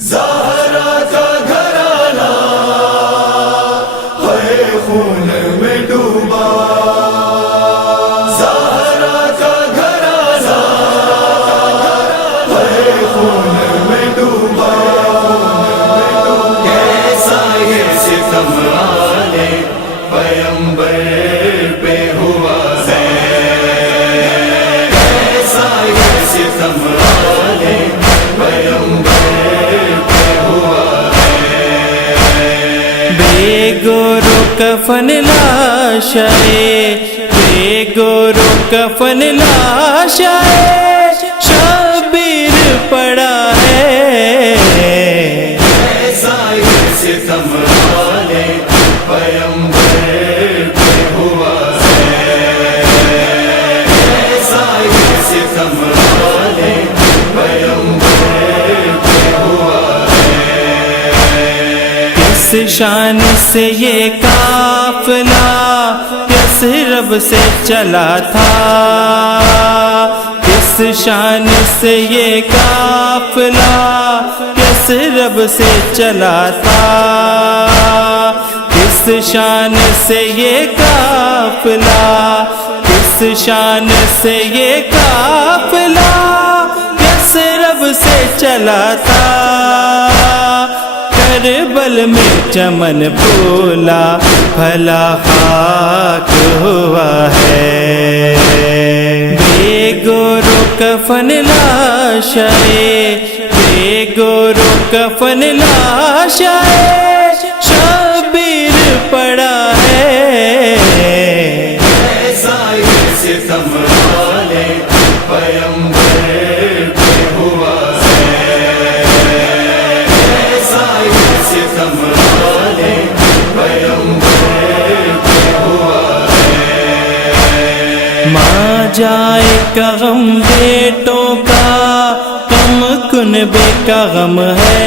زہرا کا گھرانہ ہے خون میں ڈوبا، زہرا کا گھرانہ ہے خون میں ڈوبا، کیسا یہ ستم آلے پیمبر پہ ہوا ہے، کیسا یہ ستم آلے پیمبر بے گورو کفن لاشائے، بے گورو کفن لاشائے، شبیر پڑا ہے، ایسا یہ ستم والے پیمبر پہ ہوا ہے، ایسا یہ ستم والے پیمبر پہ ہوا ہے، کس شان سے یہ قافلہ یثرب سے چلا تھا، کس شان سے یہ قافلہ یثرب سے چلا تھا، کس شان سے یہ قافلہ، کس شان سے یہ قافلہ یثرب سے چلا تھا، کربل میں چمن پھولا بھلا خاک ہوا ہے، بے گورو کفن لاشائے، بے گورو کفن لاشائے، شبیر پڑا ہے، ایسا یہ ستم والے پیمبر پہ ہوا ہے، ایسا یہ ستم والے پیمبر پہ ہوا ہے، ماں جائے کا غم بیٹوں کا غم کنبے کا غم ہے،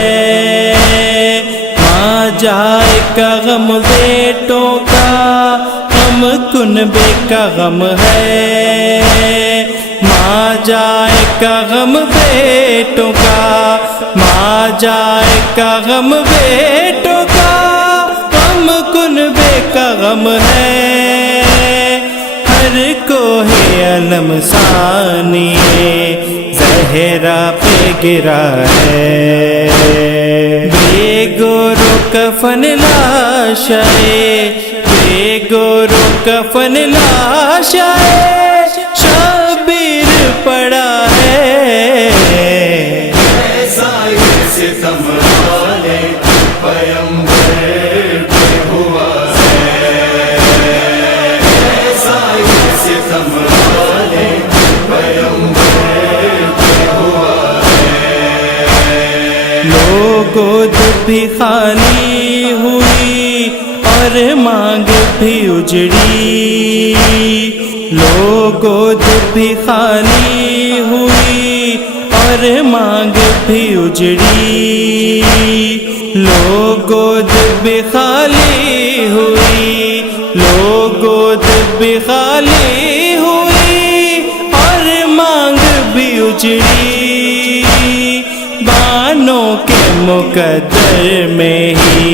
ماں جائے کا غم بیٹوں کا غم کنبے کا غم ہے، ماں جائے کا غم بیٹوں کا، ماں جائے کا غم بیٹوں کا غم کنبے کا غم ہے، ہر کوہ علم ثانی زہرا پہ گرا ہے، بے گورو کفن لاشائے، بے گورو کفن لاشائے، شبیر پڑا ہے، ایسا یہ ستم والے پیمبر پہ ہوا ہے، ایسا یہ ستم والے پیمبر پہ ہوا ہے، لوگوں بھی خالی ہوئی اور مانگ بھی اجڑی، لوگوں بھی خالی ہوئی اور مانگ بھی اجڑی، لوگوں بھی خالی ہوئی، لوگوں بھی خالی ہوئی اور مانگ بھی اجڑی، بانوں کے مقدر میں ہی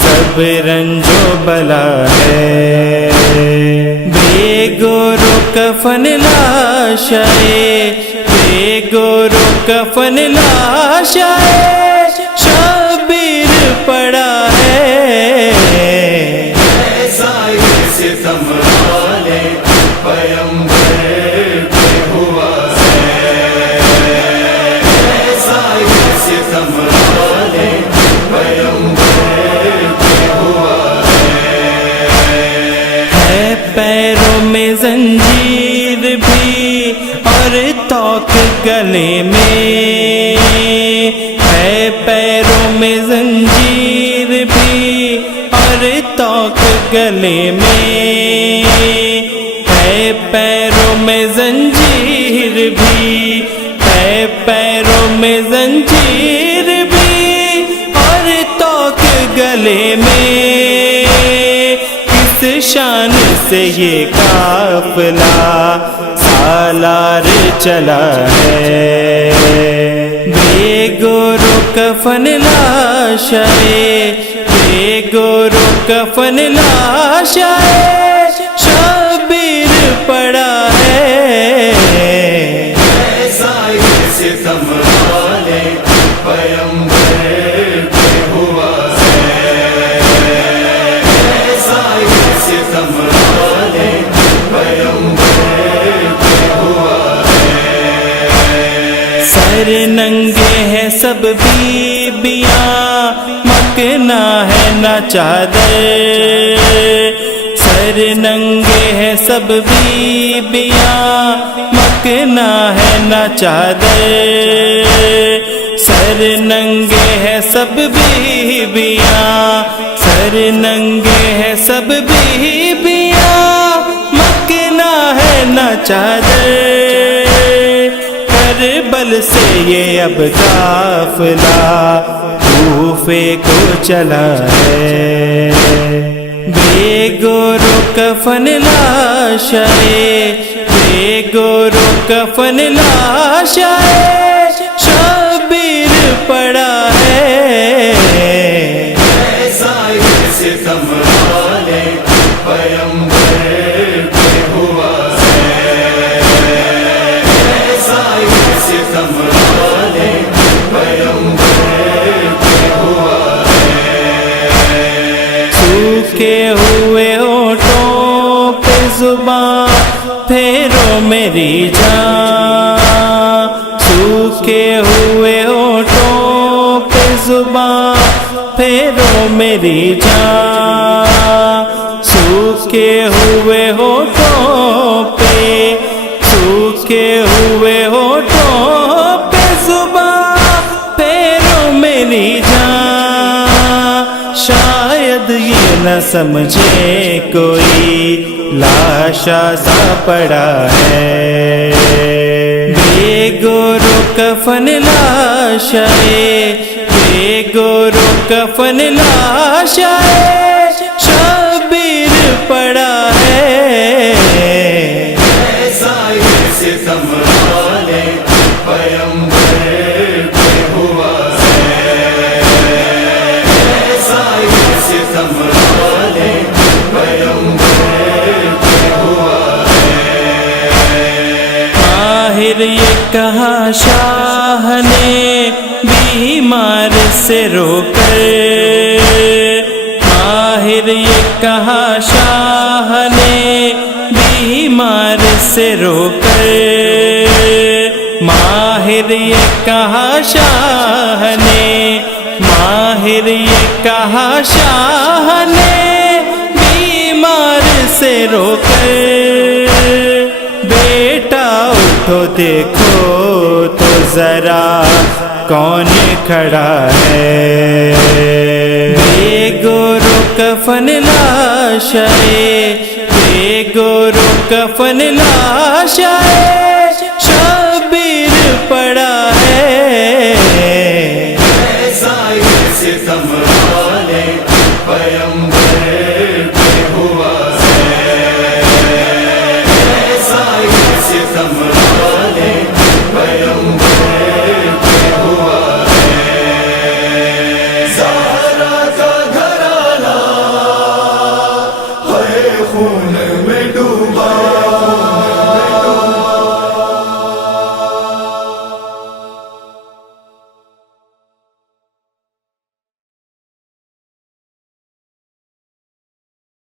سب رنج و بلا ہے، بے گورو کفن لاشائے، بے گورو کفن لاشائے، شبیر پڑا ہے، ایسا یہ ستم والے پیمبر پہ ہوا ہے، ایسا یہ ستم والے پیمبر پہ ہوا ہے پیروں میں زنجیر بھی اور توق گلے میں، ہے پیروں میں زنجیر بھی اور توق گلے میں، ہے پیروں میں زنجیر بھی، ہے پیروں میں زنجیر بھی اور توق گلے میں، کس شان سے یہ قافلہ سالار چلا ہے، بے گورو کفن لاشائے بے گورو کفن لاشائے شبیر پڑا ہے ایسا یہ ستم والے پیمبر پہ ہوا ہے ایسا یہ ستم والے پیمبر پہ ہوا ہے سر ننگے ہیں سب بیبیاں مکنا ہے نہ چادر سر ننگے ہیں سب بیبیاں مکنا ہے نہ چادر سر ننگے ہیں سب بیبیاں سر ننگے ہیں سب بیبیاں مکنا ہے نہ چادر کربل سے یہ اب قافلہ کوفے کو چلا ہے بے گورو کفن لاشائے بے گورو کفن لاشائے شبیر پڑا ہے ایسا یہ ستم والے پیمبر پہ ہوا ہے ایسا یہ ستم والے پیمبر پہ ہوا ہے سوکھے ہوئے ہونٹوں پہ زباں پھیرو میری جان سوکھے ہوئے ہونٹوں پہ زباں پھیرو میری جان سوکھے ہوئے ہونٹوں پہ سوکھے ہوئے ہونٹوں پہ زباں پھیرو میری جان شاید یہ نہ سمجھے کوئی لاشا سا پڑا ہے بے گورو کفن لاشائے بے گورو کفن لاشائے شبیر پڑا ہے ایسا یہ ستم والے پیمبر پہ ہوا ہے ایسا یہ ستم والے پیمبر پہ ہوا ہے ماہر یہ کہا شاہ نے بیمار سے رو کر ماہر یہ کہا شاہ نے بیمار سے رو کر ماہر یہ کہا شاہ نے ماہر یہ کہا شاہ نے بیمار سے رو کر بیٹا اٹھو دیکھو تو ذرا کون کھڑا ہے بے گورو کفن لاشائے بے گورو کفن لاشائے